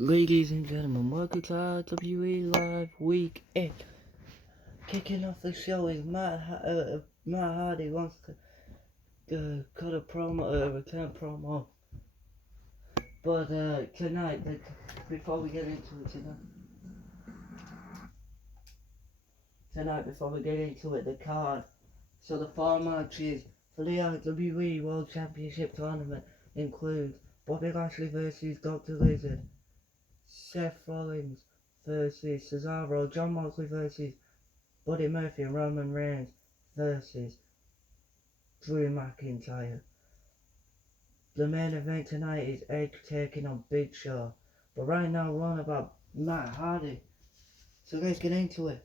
Ladies and gentlemen, welcome to RWE Live Week 8. Kicking off the show is Matt Hardy wants to cut a promo, return promo. But tonight, before we get into it the card. So the four matches for the RWE World Championship Tournament include Bobby Lashley versus Dr. Lizard, Seth Rollins versus Cesaro, John Moxley versus Buddy Murphy, and Roman Reigns versus Drew McIntyre. The main event tonight is Edge taking on Big Show. But right now we're on about Matt Hardy. So let's get into it.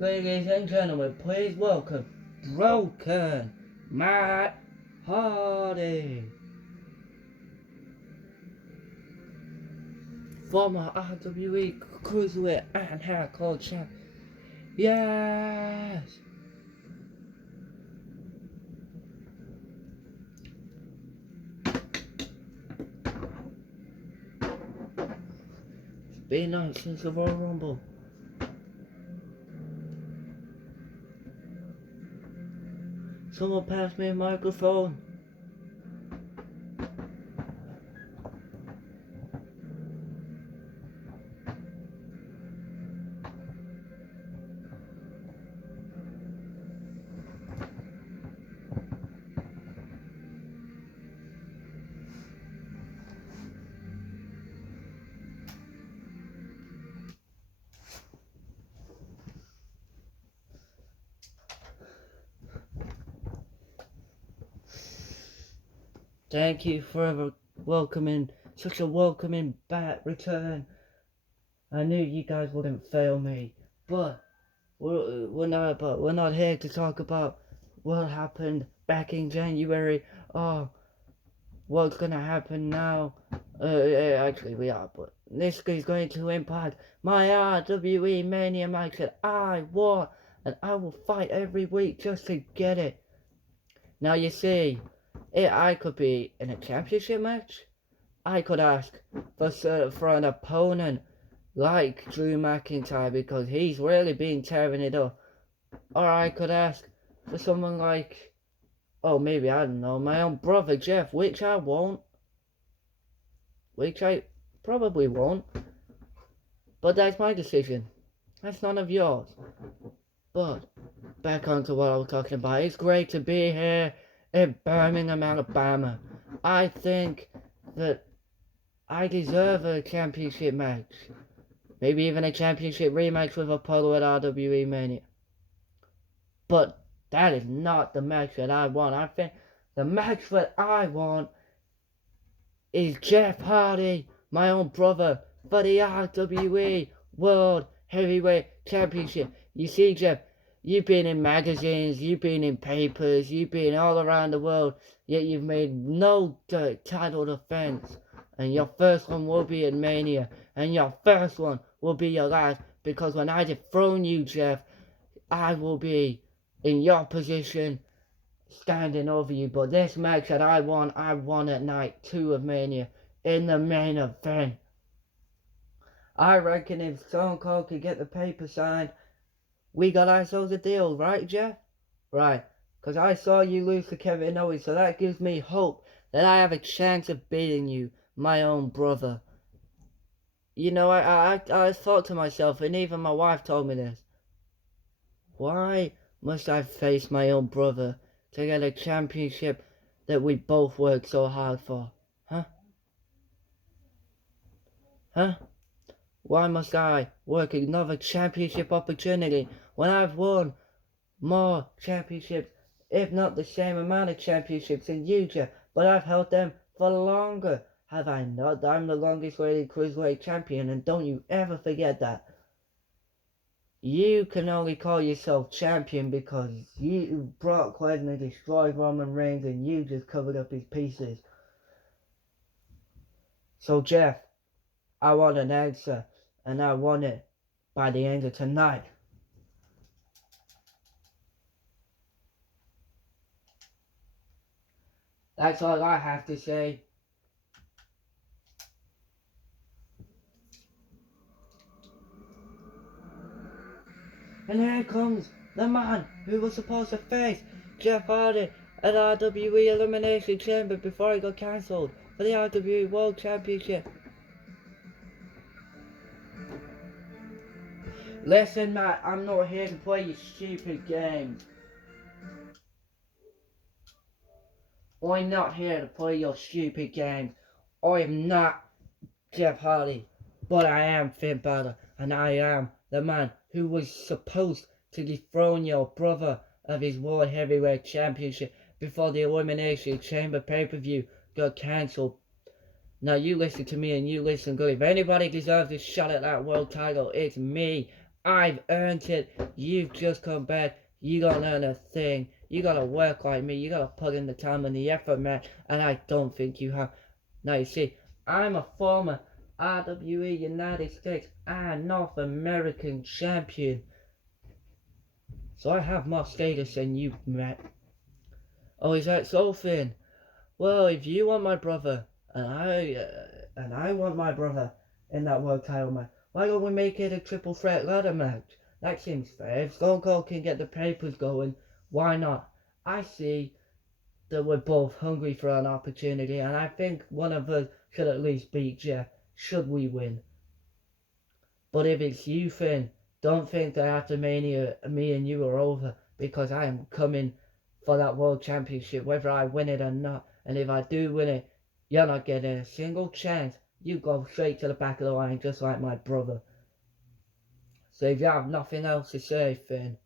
Ladies and gentlemen, please welcome Broken Matt Hardy. Former RWE Cruiserweight and Hardcore Champ. Yes! It's been nice since the Royal Rumble. Someone pass me a microphone. Thank you for such a welcoming back return. I knew you guys wouldn't fail me, but we're not here to talk about what happened back in January or what's gonna happen now. Actually we are, but this is going to impact my RWE Mania match that I want, and I will fight every week just to get it. Now you see, I could be in a championship match. I could ask for an opponent like Drew McIntyre because he's really been tearing it up. Or I could ask for someone like, maybe, I don't know, my own brother Jeff, which I won't. Which I probably won't. But that's my decision. That's none of yours. But, back onto what I was talking about. It's great to be here in Birmingham, Alabama. I think that I deserve a championship match. Maybe even a championship rematch with Apollo at RWE Mania. But that is not the match that I want. I think the match that I want is Jeff Hardy, my own brother, for the RWE World Heavyweight Championship. You see, Jeff, you've been in magazines, you've been in papers, you've been all around the world, yet you've made no title defense. And your first one will be in Mania, and your first one will be your last, because when I dethrone you, Jeff, I will be in your position, standing over you. But this match that I won at night 2 of Mania, in the main event. I reckon if Stone Cold could get the paper signed, we got ourselves a deal, right, Jeff? Right, because I saw you lose to Kevin Owens, so that gives me hope that I have a chance of beating you, my own brother. You know, I thought to myself, and even my wife told me this, why must I face my own brother to get a championship that we both worked so hard for? Huh? Huh? Why must I work another championship opportunity when I've won more championships, if not the same amount of championships than you, Jeff, but I've held them for longer Have I not? I'm the longest reigning cruiserweight champion, and don't you ever forget that. You can only call yourself champion because Brock Lesnar destroyed Roman Reigns and you just covered up his pieces. So Jeff, I want an answer, and I want it by the end of tonight. That's all I have to say. And here comes the man who was supposed to face Jeff Hardy at RWE Elimination Chamber before he got cancelled for the RWE World Championship. Listen, Matt, I'm not here to play your stupid games. I'm not here to play your stupid games. I am not Jeff Hardy, but I am Finn Balor, and I am the man who was supposed to dethrone your brother of his World Heavyweight Championship before the Elimination Chamber pay-per-view got cancelled. Now you listen to me and you listen good. If anybody deserves a shot at that world title, it's me. I've earned it. You've just come back. You don't earn a thing. You gotta work like me. You gotta put in the time and the effort, man. And I don't think you have. Now you see, I'm a former RWE United States and North American champion. So I have more status than you, Matt. Oh, is that so, Finn? Well, if you want my brother, and I want my brother in that world title match, why don't we make it a triple threat ladder match? That seems fair. If Stone Cold can get the papers going, why not? I see that we're both hungry for an opportunity, and I think one of us should at least beat Jeff, should we win. But if it's you, Finn, don't think that after Mania, me and you are over, because I am coming for that World Championship, whether I win it or not. And if I do win it, you're not getting a single chance. You go straight to the back of the line, just like my brother. So if you have nothing else to say, Finn,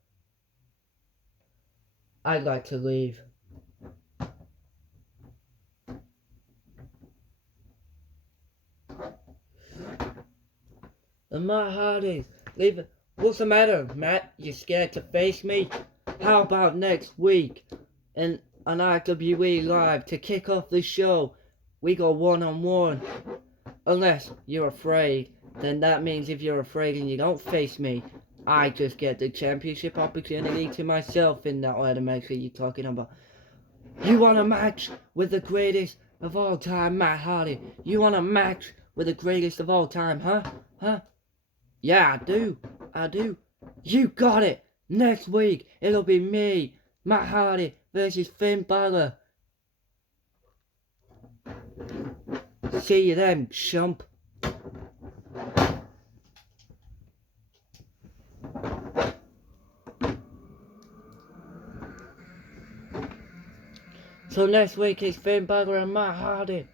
I'd like to leave. And Matt Hardy, leave it. What's the matter, Matt? You scared to face me? How about next week on RWE Live to kick off the show? We go one-on-one. Unless you're afraid, then that means if you're afraid and you don't face me, I just get the championship opportunity to myself in that ladder match that you're talking about. You want a match with the greatest of all time, Matt Hardy? You want a match with the greatest of all time, huh? Huh? Yeah, I do. You got it! Next week, it'll be me, Matt Hardy, versus Finn Balor. See you then, chump. So next week it's Finn Balor and Matt Hardy.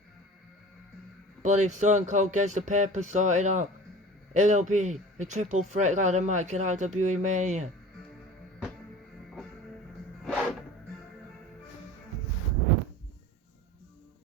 But if Stone Cold gets the paper sorted out, it'll be a triple threat ladder match at RWE Mania.